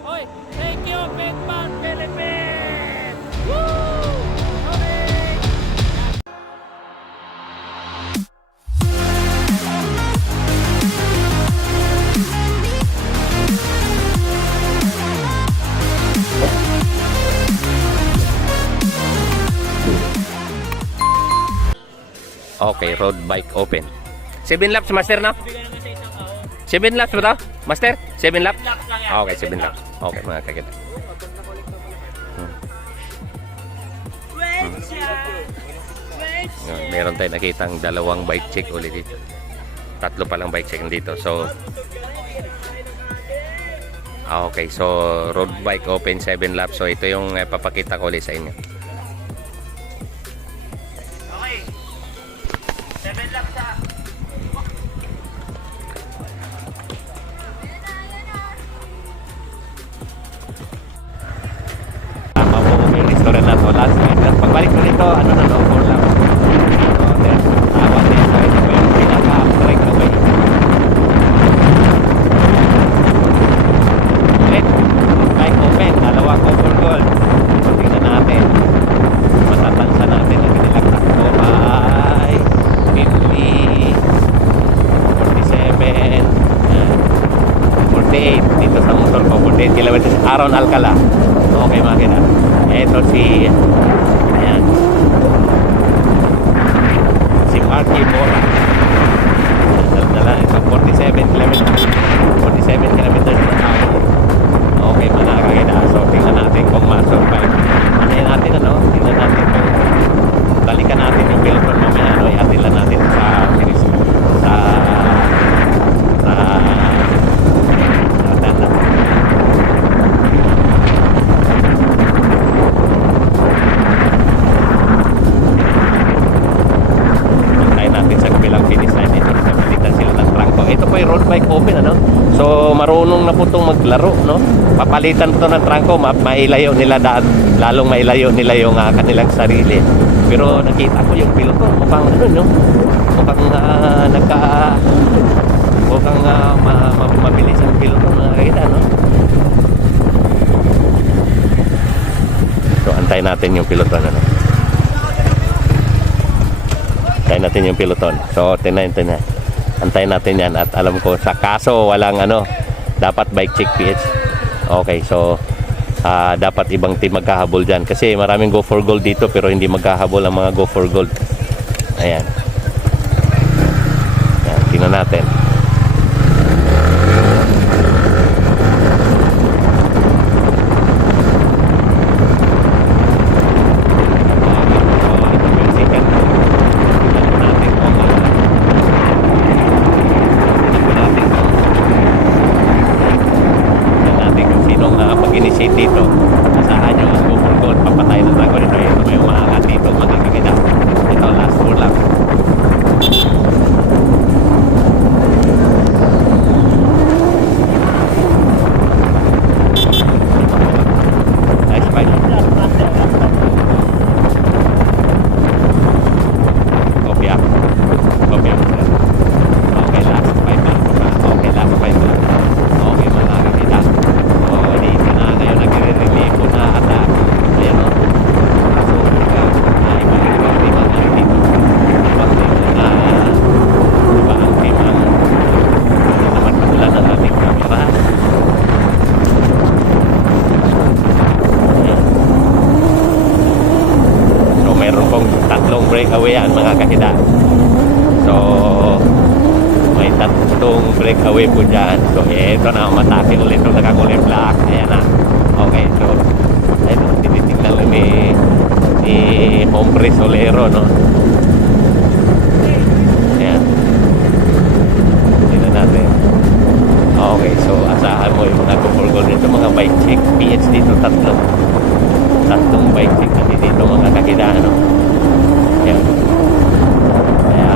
Oy, thank you, Big Bang Philippines! Woo! Okay! Okay, road bike open. 7 laps, master, no? 7 laps ba to? Master? 7 laps? Okay, 7 laps. Okay, mga kagita. Meron tayo nakitang dalawang bike check ulit dito. Tatlo palang bike check dito. So, okay, so road bike open 7 laps. So, ito yung papakita ko ulit sa inyo. Okay. 7 laps ha. Tama po yung restaurant na to. Last night. Pagbalik ko dito, ano na, no? 4 laps. So, then, tawag din. So, ito po yung pinaka-strike na way. Ulit. Bike open. Dalawang cover gold. So, tingnan natin. Matatansa natin ang kanilang takbo ay 50, 47, 48. Dito sa motor ko, 48 kilometers. Aron Alcala. Okay, makina. Ito si, ayan, si Marky Bora. Dala ito, 47 kilometers. 47 kilometers per hour. Okay, mga kakita. So, tingnan natin kung ma-survive. Ano yan natin, ano? Tingnan natin kung balikan natin yung Pilton mamaya, ano? I-attila natin sa road bike open, ano? So marunong na po itong maglaro, no? Papalitan to ng trangko, mailayo nila daan, lalong mailayo nila yung kanilang sarili. Pero nakita ko yung piloto, mukhang ano, no? Mukhang mukhang mabilis ang piloto, nakakita, no? So antayin natin yung piloton, ano? Antayin natin yung piloton. So tinay. Antayin natin yan at alam ko sa kaso walang ano, dapat bike check PH. Okay, so dapat ibang team magkahabol dyan kasi maraming go for gold dito pero hindi magkahabol ang mga go for gold. Ayan, ayan, tingnan natin. Initiate dito, asahan nyo ang go for gold, papatay na tayo dito. Ito may umaangat dito, makikita. Ito, last 4 lang. Nice fight. Kopya. Kopya. Okay, last 5 lang. Okay, last 5 lang. Okay, makikita. Dito na ngayon nagre-relieve na ata. Ayan, no? Kaso ay ibang team ang dito. Ibang team na ibang team ang naman pagulan ng ating camera. Ayan. So meron pong tatlong breakaway yan, mga kakida. So may tatlong breakaway po dyan. So ito na, matake ulit yung nakakulay black. Ayan na. Okay, so ayun, tinitingnan lang ni Hombre Solero, no? Ayan, tingnan natin. Okay, so asahan mo yung mga go-for-gold nito, mga bike check PH dito, tatlong bike check na dito, mga kakidaan, no? Ayan. Kaya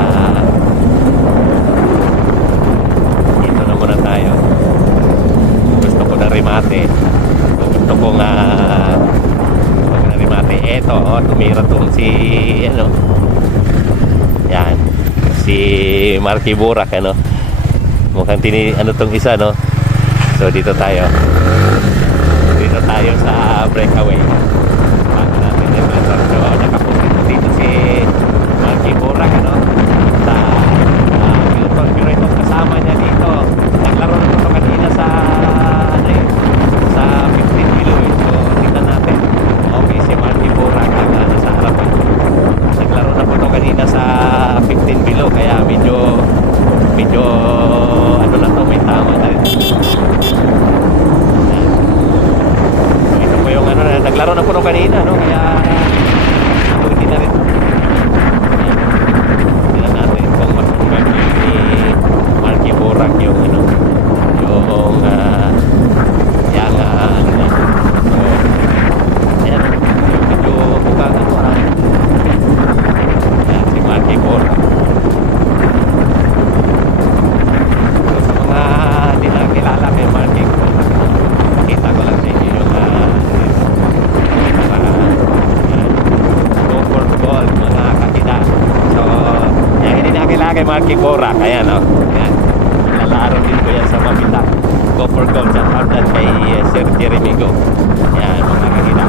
dito na muna tayo. Gusto ko na remate. Gusto ko na remate. Eto, tumira tong si ano, yan, si Marky Burak, ano, mukhang ano tong isa, no? So dito tayo. Dito tayo sa breakaway. Bago natin yung motor. So, nakapunta dito si Marky Burak, ano? Sa Milton. Pero itong kasama niya dito, naglaro na ito kanina sa ano yun, sa 15 below. So, tingnan natin. Okay, si Marky Burak ang nasa harapan. Naglaro na po ito kanina sa 15 below. Kaya medyo ano na to, may tama na rin. Ito po yung ano, naglaro na po ito kanina, no? Kaya hindi na rin. Tingnan natin kung mas ni Marky Burak yung ano, yung yung ano na. So, ayan, medyo bukang ano, ayan, si Marky Burak. So, sa mga hindi na kilala kay Marky Burak, nakita ko lang sa inyo yung go for gold, mga kakita. So, yan, hindi nakakilala kay Marky Burak. Ayan, o. Ayan. Lalaro din ko yan sa Mabita. Go for gold. Shout out yan kay Sir Jeremy Go. Ayan, mga kakita.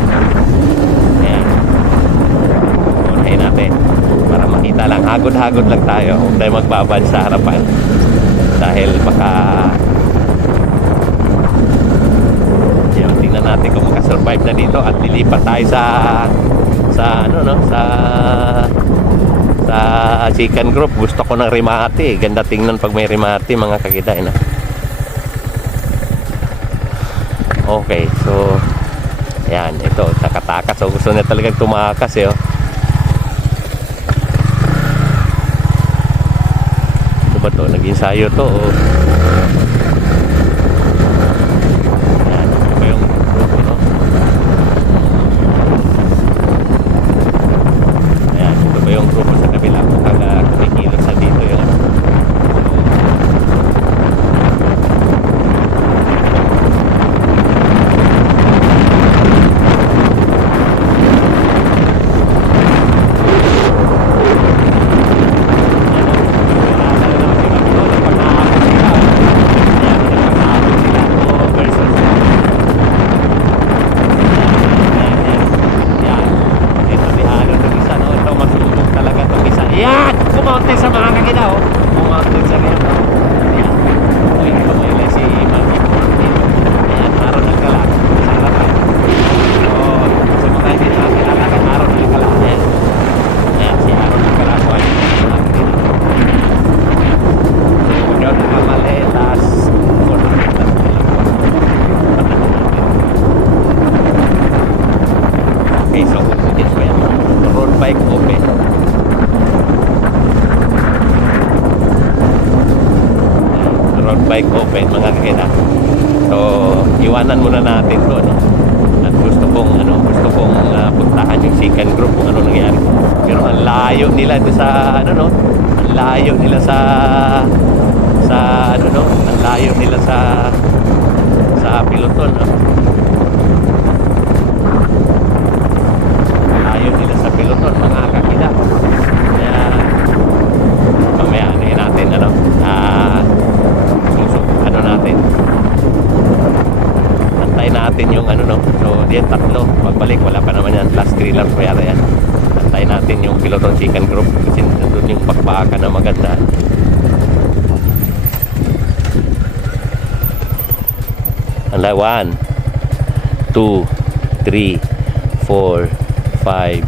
Ayan. Unahin natin. Para makita lang. Hagod-hagod lang tayo. Huwag tayo magbabad sa harapan. Dahil baka yun, tingnan natin kung makasurvive na dito at lilipat tayo sa ano, no, sa chicken group. Gusto ko ng rimati. Ganda tingnan pag may rimati, mga kakita, na. Okay, so ayan, ito takatakas. So gusto niya talagang tumakas, oh. Ito ba to? Nag-ensayo to, oh. Ayan, ito ba yung grupo, no? Ayan, ito ba yung grupo sa kabila? Mukhang kumikilos na dito yung ano. Yan! Kumountain sa mga kakita, oh. Kumountain sa kanya. Yan. Uy, kamay si Marky Burak. Ayan, araw ng kala. Sa harapan. So, sa mga hindi nakakilala ka, araw ng kala. Ayan. Ayan, si araw ng kala ko. Ayan, mga kakita. So, yun, kamali. Last quarter. Okay, so, this way. Road bike open. Road bike open, mga kakita. So, iwanan muna natin to, no? At gusto kong puntahan yung second group kung ano nangyari. Pero ang layo nila ito sa ano, no? Ang layo nila sa ano, no? Ang layo nila sa piloton, no? Ang layo nila sa piloton, mga kakita. Kaya mamaya natin ano, ano natin, antay natin yung ano, no. So diyan tatlo, pagbalik wala pa naman yan, last 3 laps pa yata yan. Antay natin yung Piloton Chicken Group kasi nandun yung bakbakan na maganda. Anda, 1 2 3 4 5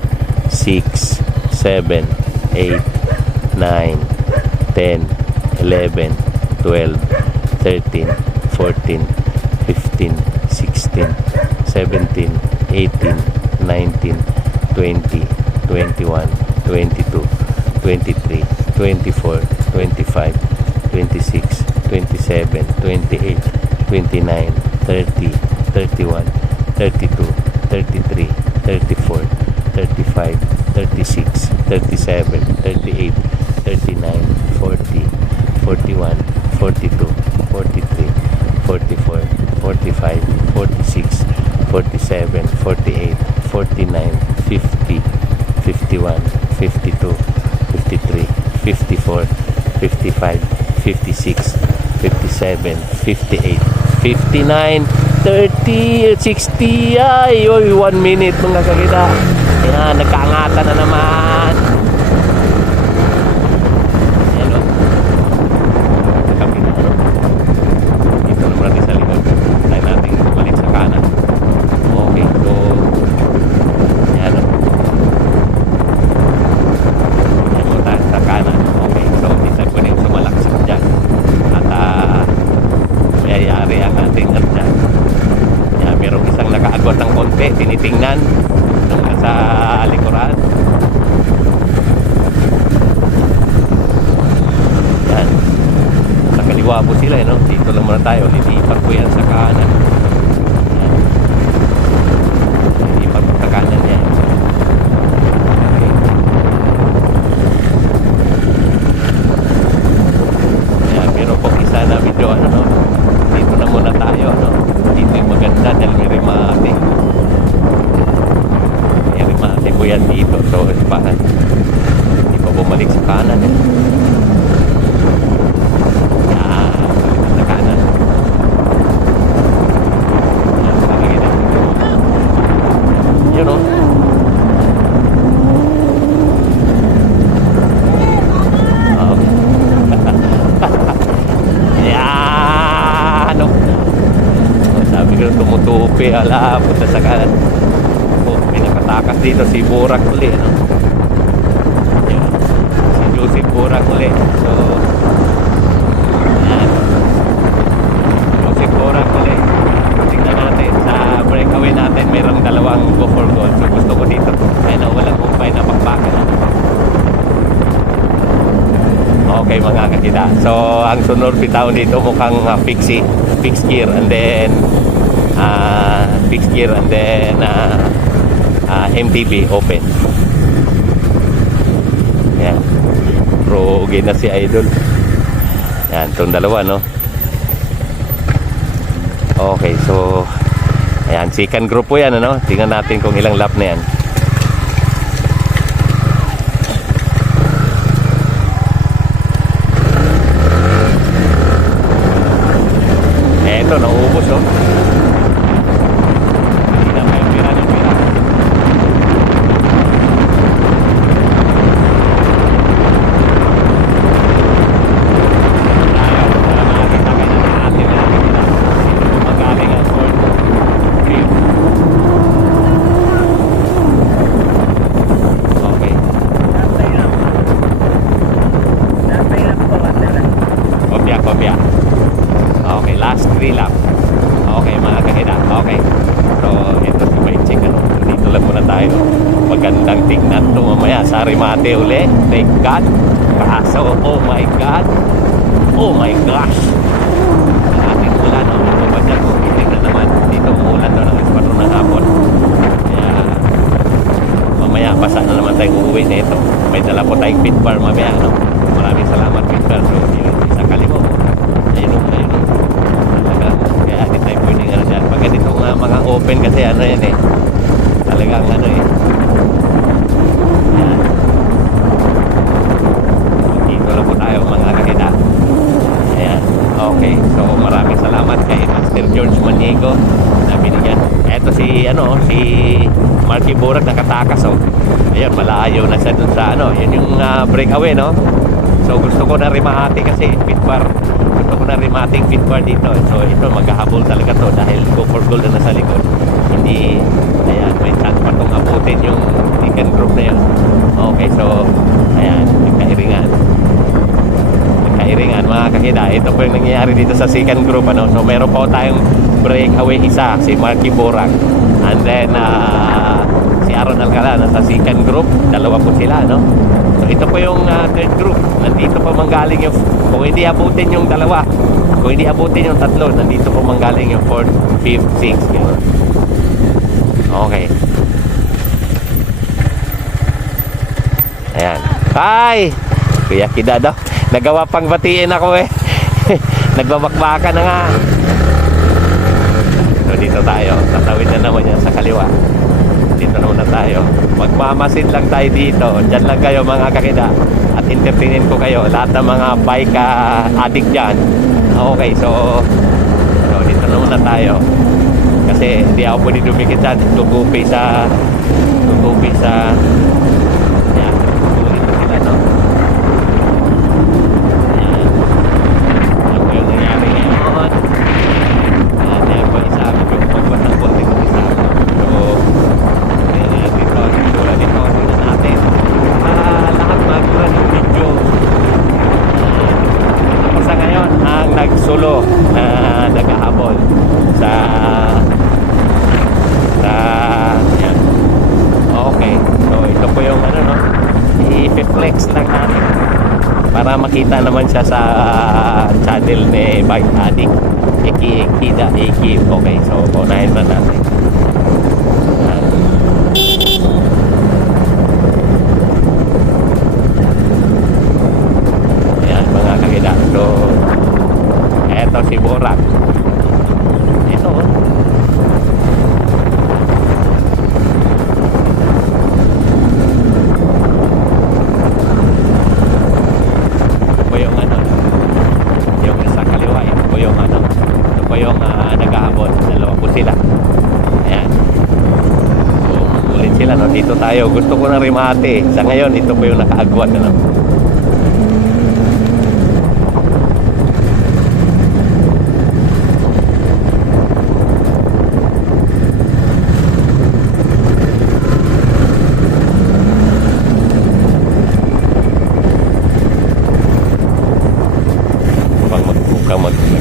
6 7 8 9 10 11 12 13 14 15 16 17 18 19 20 21 22 23 24 25 26 27 28 29 30 31 32 33 34 35 36 37 38 39 40 41 42 43 44 45 46 47 48 49 50 51 52 53 54 55 56 57 58 59, 30, 60, ay, oy, 1 minute mga kakita. Ayan, nagkaangatan na naman. Ayan o. Nakapita, no? Dito naman natin sa likod. Tayo natin balik sa kanan. Okay, so, ayan o. Ayan mo tayo sa kanan. Okay, so, isa ko na yung sumalaksak dyan. At, mayayari ang ating at dyan. Yan, merong isang nakaagwat ng konti, tinitingnan nung nasa likuran. Yan. Sa kaliwa po sila, no? Dito lang muna tayo. Lilipat po yan sa kanan. Yan. Lilipat po sa kanan yan. Okay. Yan, meron po isa na video, ano, no? Dito na muna tayo, no? Dito yung maganda dahil may remate. May remate po yan dito. So, bakit? Hindi pa bumalik sa kanan, eh. Yan, balik sa kanan. Yan, balik na. Yun, no? Yan, no? Sabi ko tumutupi, ala, punta sa kanan. Oh, may nakatakas dito si Burak uli, no? Yan. Si Joseph Burak uli. So, yan. Joseph Burak uli. Tingnan natin sa breakaway natin, mayroong dalawang go for goal. So, gusto ko dito. Ayun na, walang kumpay na bakbakan, no? Okay mga kakita. So, ang sunod bitaw dito mukhang fixed gear and then MTB open. Yan. Pro na si Idol. Yan, itong dalawa, no? Okay, so ayan, second group po yan, ano? Tingnan natin kung ilang lap na yan. Ito, nauubos, oh. Hindi na kayo pira. Tayo, para makakita kayo na natin nakakita. Sino magaling ang fourth, fifth. Okay. Kopya. Okay, last 3 lap. Okay, mga kakita. Okay. So, ito si Baichik, ano? Dito lang muna tayo. Magandang tignan ito mamaya. Sa remate uli. Thank God. Kaso, oh my God. Oh my gosh. Ang ating ulan, no? Ito ba dyan? Tignan naman. Dito umulan doon ang espatro ng hapon. Kaya, mamaya, basa na naman tayong uuwi na ito. May dala po tayong pit bar mamaya, no? Maraming salamat, pit bar. So, yun, isa kalimo. Ayun. Kaya di tayo pwedeng ano dyan. Pag ganito nga mga open kasi ano yan eh. Talagang ano eh. Yan. Dito lang po tayo mga kakita. Ayan. Okay. So maraming salamat kay Master George Maniego na binigyan. Eto si Marky Burak nakatakas, oh. Ayun, malayo na siya dun sa ano. Yun yung breakaway, no? So gusto ko na rimahati kasi pit bar. Gusto ko na rimating pit bar dito. So ito maghahabol talaga to dahil go for goal na nasa likod. Hindi, ayan, may chance pa itong abutin yung second group na yun. Okay, so ayan, nagkairingan mga kakida. Ito po yung nangyayari dito sa second group, ano? So meron po tayong breakaway isa, si Marky Burak. And then si Aaron Alcala nasa second group. Dalawa po sila, no? So ito po yung third group. Nandito po manggaling yung, kung hindi abutin yung dalawa, kung hindi abutin yung tatlo, nandito po manggaling yung 4th, 5th, 6th, gano'n. Okay. Ayan. Hi! Kuya Kida daw. Nagawa pang batiin ako eh. Nagbabakbaka na nga. So dito tayo. Tatawid na naman yan sa kaliwa. Dito na muna tayo. Magmamasid lang tayo dito. Diyan lang kayo mga kakida. At entertainin ko kayo. Lahat ng mga bike addict dyan. Okay, so dito ano muna tayo. Kasi hindi ako pwede dumikit dyan. Tutupi sa yan, tutuloy pa sila, no? Yan. Ano po yung nangyari ngayon? Yan po isa. Yung pagpas ng konti ng isa. So, yan dito. Dito. Tingnan natin. Lahat magura ng video. Ako sa ngayon ang nagsulo na naghahabol sa yan. Okay, so ito po yung ano, no, i-flex lang natin para makita naman siya sa channel ni Bike Addict. Okay, so unahin na natin. Ayan mga kakida. So eto si Borak. Ito oh. Ito po yung ano, yung sa kaliwa. Ito po yung ano, ito po yung naghahabol. Dalawa po sila. Ayan. So ulit sila, no? Dito tayo. Gusto ko na rimate. Sa ngayon, ito po yung nakaagwat, ano.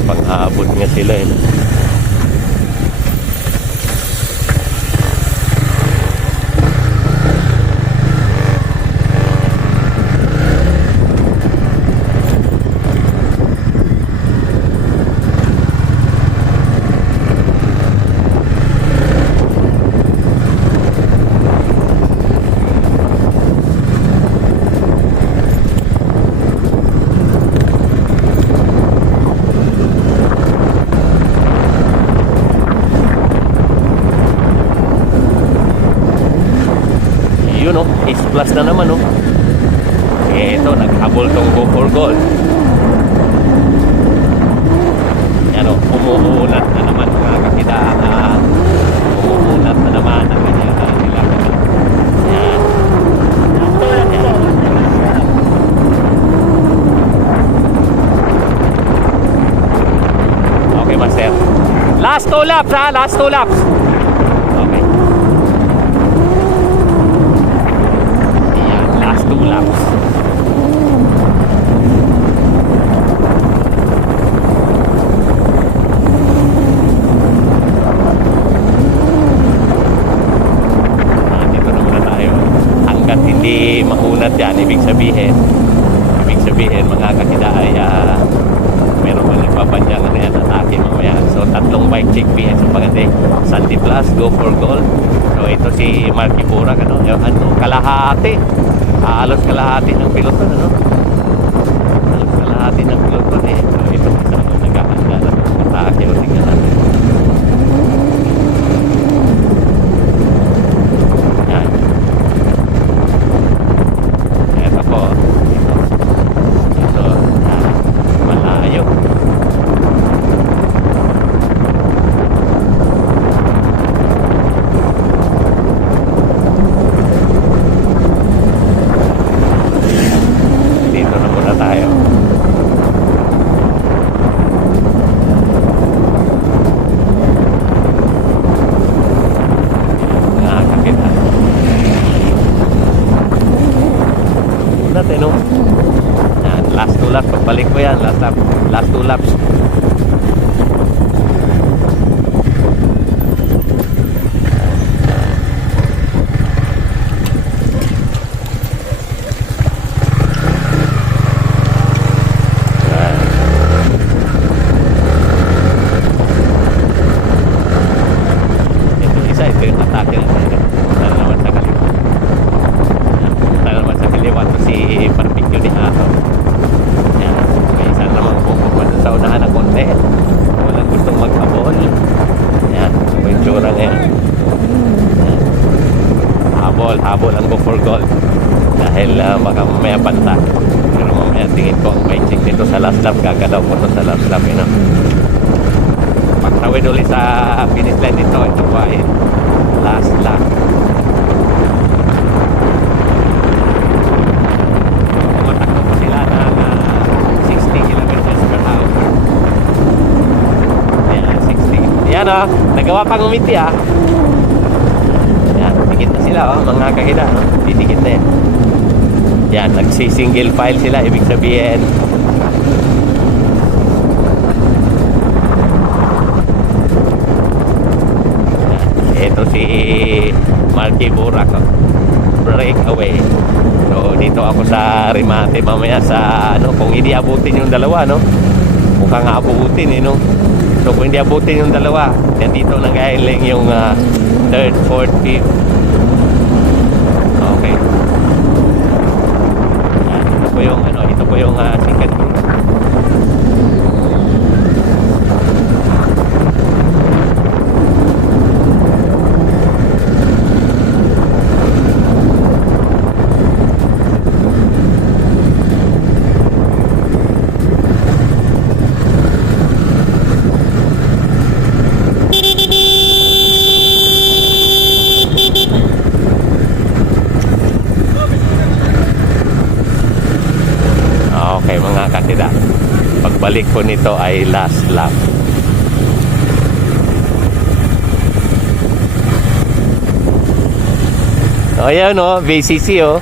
Pang-aabot nga sila eh. Yun oh, Ace Plus na naman oh. Ito, naghabol tong Go for Gold. Yan oh, umuunat na naman mga kakidaan. Umuunat na naman ang kanyang nila. Yan. Okay, master. Last 2 laps ha, last 2 laps. Okay. Last 2 laps. Dito na muna tayo. Hanggat hindi makunat yan, ibig sabihin mga kakida ay meron man nagpapanjang ano yan, atake mamaya. So tatlong bike check PS ang paganda. Sandy Plus, Go for Gold. So ito si Marky Burak, ano, kalahati. Halos kalahati ng piloton, ano? Halos kalahati ng piloton eh. So ito isa mo naghahanda na atake o tingnan natin. Yan. Ito po. Ito. Malayo. Natin, no? Yan, last 2 laps. Pagbalik ko yan. Last 2 laps. Ito isa, ito yung atake na tayo. Punta naman sa kaliwa. Punta naman sa kaliwa to si Parpicchio ni Ato. Yan. May isa naman pupunta sa unahan ng konti. Walang gustong maghabol. Yan. Ito yung tsura ngayon. Yan. Habol ang Go for Gold. Dahil baka mamaya banta. Pero mamaya tingin ko ang may check dito sa last lap. Gagalaw ko to sa last lap. Pagka Tawid ulit sa finish line nito. Ito po ay last lap. Tumatakbo po sila ng 60 kilometers per hour. Ayan, 60. Yan o, nagawa pang umiti ah. Yan, dikit na sila oh, mga kahida. No? Didikit na yan. Yan, nagsi-single file sila. Ibig sabihin, ito si Marky Burak oh. Breakaway. So dito ako sa remate mamaya sa ano, kung hindi abutin yung dalawa no, mukhang abutin eh no. So kung hindi abutin yung dalawa, yan dito nanggaling yung third, fourth, fifth. Okay. Yan, ito po yung ano, ito po yung second group. Okay mga kandida, pagbalik ko nito ay last lap. O yan o, BCC o.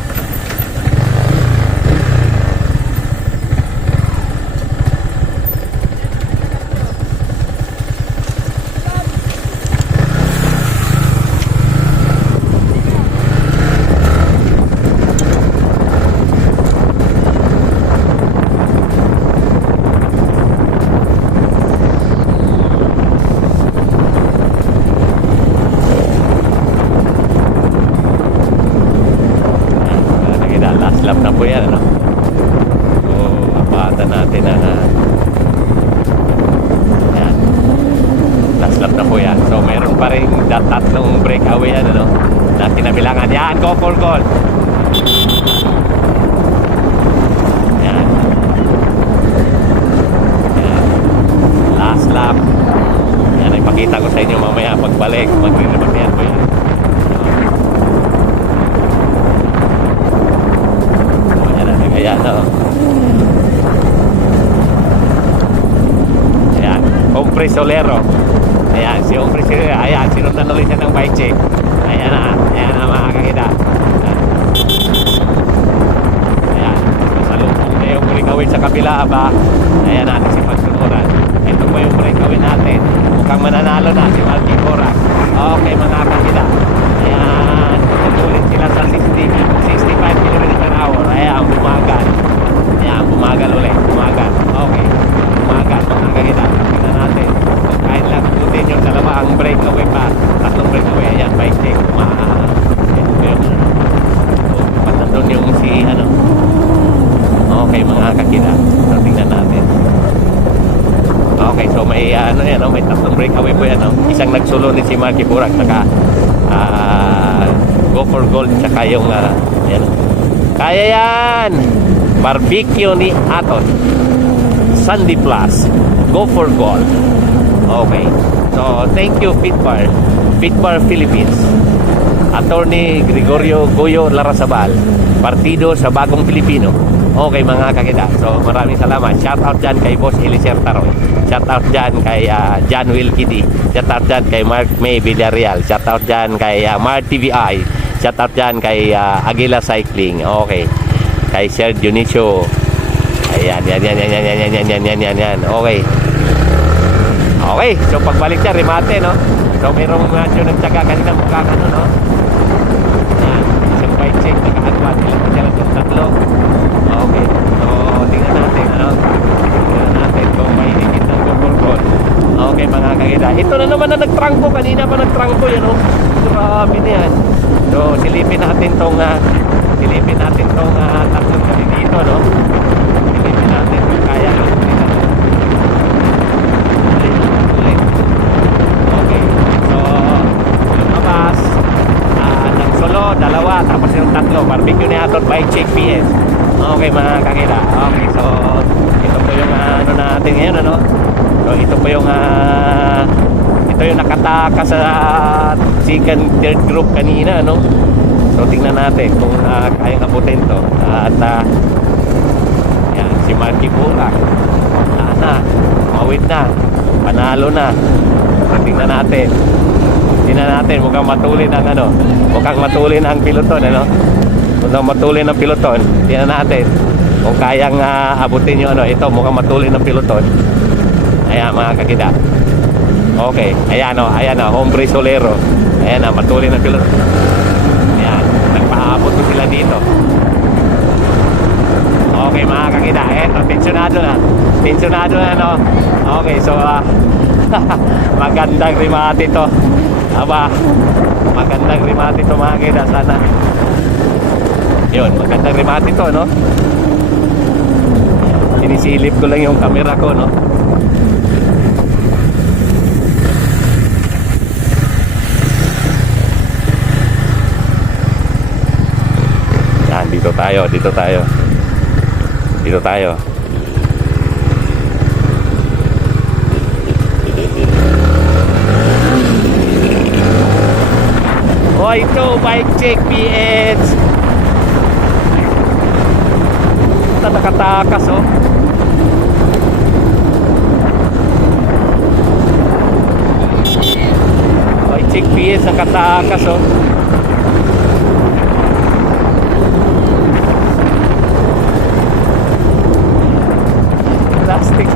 Lap na po yan ano? So apatan natin na yan, last lap na po yan. So mayroon pa rin tatlong breakaway yan ano, na kinabilangan. Yan, go for goal. Yan. Yan, last lap. Yan, ipakita ko sa inyo mamaya pagbalik. Magre-repair po yan. Ayan, no? Ayan, Humphrey Solero. Ayan, si Humphrey Solero. Ayan, sinundan ulit siya ng bike check. Ayan na mga kakita. Ayan, masalubong na yung breakaway sa kabila ba? Ayan natin si pagsunuran. Ito po yung breakaway natin. Mukhang mananalo na si Marky Burak. Okay mga kakita. Ayan, tutulit sila sa 65 km per hour. Ayan, bumagal. Ayan, bumagal ulit. Bumagal. Okay. Bumagal. Mga kakita. Tingnan natin. Kung kahit lang putin yung dalawa ang breakaway pa. Tatlong breakaway. Ayan, bike check. Ito po yung patandun yung si ano. Okay, mga kakita. So, tingnan natin. Okay, so may ano yan, may tatlong breakaway po yan. Isang nagsulo ni si Marky Burak. Saka go for gold. Saka yung yan. Kaya yan! Barbecue ni Aton. Sandy Plus. Go for gold. Okay. So, thank you, Pitbar. Pitbar Philippines. Attorney Gregorio Goyo Larrazabal. Partido sa Bagong Pilipino. Okay, mga kakita. So, maraming salamat. Shout out dyan kay Boss Elisir Taroy. Shout out dyan kay John Will Kitty. Shout out dyan kay Mark May Villarreal. Shout out dyan kay Mart TVI. Shout out dyan kay Aguila Cycling. Okay. Kay Sir Dionisio. Ayan, yan. Okay. Okay, so pagbalik siya, remate, no? So mayroong medyo nagtsaga kanina mukhang ano, no? Ayan, isang bike check, naka-advance. Ilan yung tatlo. Okay, so tingnan natin, ano? Tingnan natin kung may higit ng gugol. Okay, mga kakita. Ito na naman na nagtrangko. Kanina pa nagtrangko yan, no? Grabe na yan. So, silipin natin tong tatlong kami dito, no? Silipin natin kung kaya. Okay. So, lumabas. Nagsolo, dalawa. Tapos yung tatlo. Barbecue ni Aton by Check PS. Okay, mga kakita. Okay, so, ito po yung ano natin ngayon, ano? So, ito po yung Ito yung nakataka sa second, third group kanina, no? So tingnan natin kung kayang abutin to. At yan, si Marky Burak. Mawid na. Panalo na. So tingnan natin. Tingnan natin, mukhang matulin ang ano. Mukhang matulin ang piloton, ano? Mukhang matulin ang piloton. Tingnan natin kung kayang abutin yung ano. Ito, mukhang matulin ang piloton. Ayan, mga kakida. Okay, ayan o, hombre solero. Ayan na, matulin ang piloton. Ayan, nagpaabot ko sila dito. Okay, mga kakida. Eto, tensyonado na. Tensyonado na, no? Okay, so, magandang rimati to. Aba, magandang rimati to, mga kakida. Sana. Yun, magandang rimati to, no? Sinisilip ko lang yung camera ko, no? Yan, dito tayo. Oh, ito, bike check PH. Ito, nakatakas, oh. Bike check PH, nakatakas, oh. Plastic.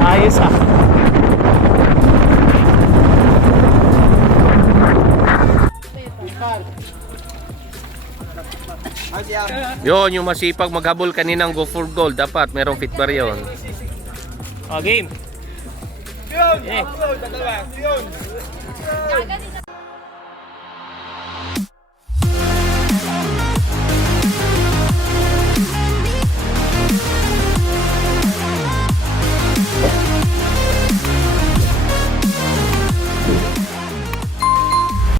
Ayos, ah. Yun, yung masipag maghabol kaninang go for gold, dapat merong fit bar yun. Oh, game. Yun! Dalawa! Yun!